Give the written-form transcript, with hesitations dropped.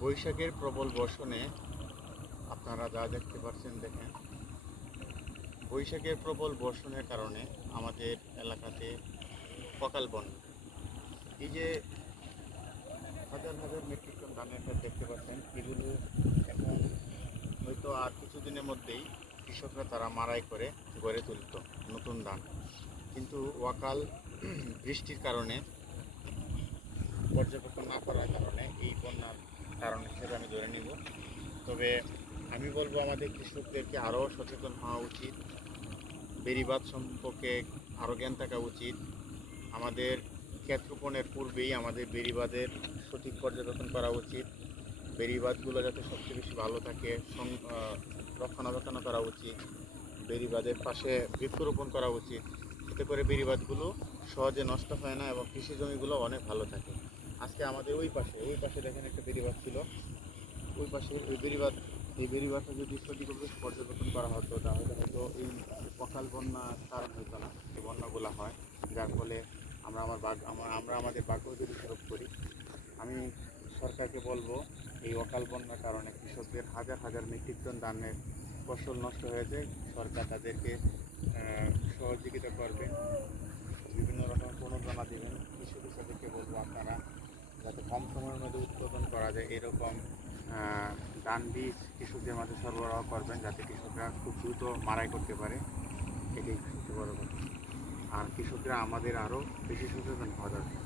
বৈশাখের প্রবল বর্ষণে আপনারা যা দেখতে পাচ্ছেন দেখেন। বৈশাখের প্রবল বর্ষণের কারণে আমাদের এলাকাতে অকাল বন্যা। এই যে হাজার হাজার মেট্রিক টন ধানের ক্ষেত দেখতে পাচ্ছেন, এগুলো এখন হয়তো আর কিছুদিনের মধ্যেই কৃষকরা তারা মাড়াই করে গড়ে তুলত নতুন ধান। কিন্তু অকাল বৃষ্টির কারণে, পর্যবেক্ষণ না করার কারণে এই বন্যার কারণ হিসেবে আমি ধরে নিব। তবে আমি বলবো আমাদের কৃষকদেরকে আরও সচেতন হওয়া উচিত, বেড়িবাঁধ সম্পর্কে আরও জ্ঞান থাকা উচিত। আমাদের ক্ষেত রোপণের পূর্বেই আমাদের বেড়িবাঁধের সঠিক পর্যবেক্ষণ করা উচিত। বেড়িবাঁধগুলো যাতে সবচেয়ে বেশি ভালো থাকে রক্ষণাবেক্ষণ করা উচিত। বেড়িবাঁধের পাশে বৃক্ষরোপণ করা উচিত, এতে করে বেড়িবাঁধগুলো সহজে নষ্ট হয় না এবং কৃষি জমিগুলো অনেক ভালো থাকে। আজকে আমাদের ওই পাশে দেখেন একটা বেড়িবাঁধ ছিল, ওই পাশে এই বেড়িবাঁধটা যদি সঠিকভাবে পর্যবেক্ষণ করা হতো তাহলে হয়তো এই অকাল বন্যার কারণ হতো না, এই বন্যাগুলো হয়, যার ফলে আমরা আমাদের ভাগ্য যদি সুরক্ষা করি। আমি সরকারকে বলবো, এই অকাল বন্যার কারণে কৃষকদের হাজার হাজার মেট্রিক টন ধানের ফসল নষ্ট হয়েছে, সরকার তাদেরকে সহযোগিতা করবে, বিভিন্ন রকম প্রণোদনা দেবেন। কৃষক হিসাবে বলবো আপনারা যাতে কম সময়ের মধ্যে উৎপাদন করা যায় এরকম ধান বীজ কৃষকদের মাঝে সরবরাহ করবেন, যাতে কৃষকরা খুব দ্রুত মাড়াই করতে পারে। এটাই সবচেয়ে বড় কথা। আর কৃষকরা আমাদের আরও বেশি সচেতন হওয়া দরকার।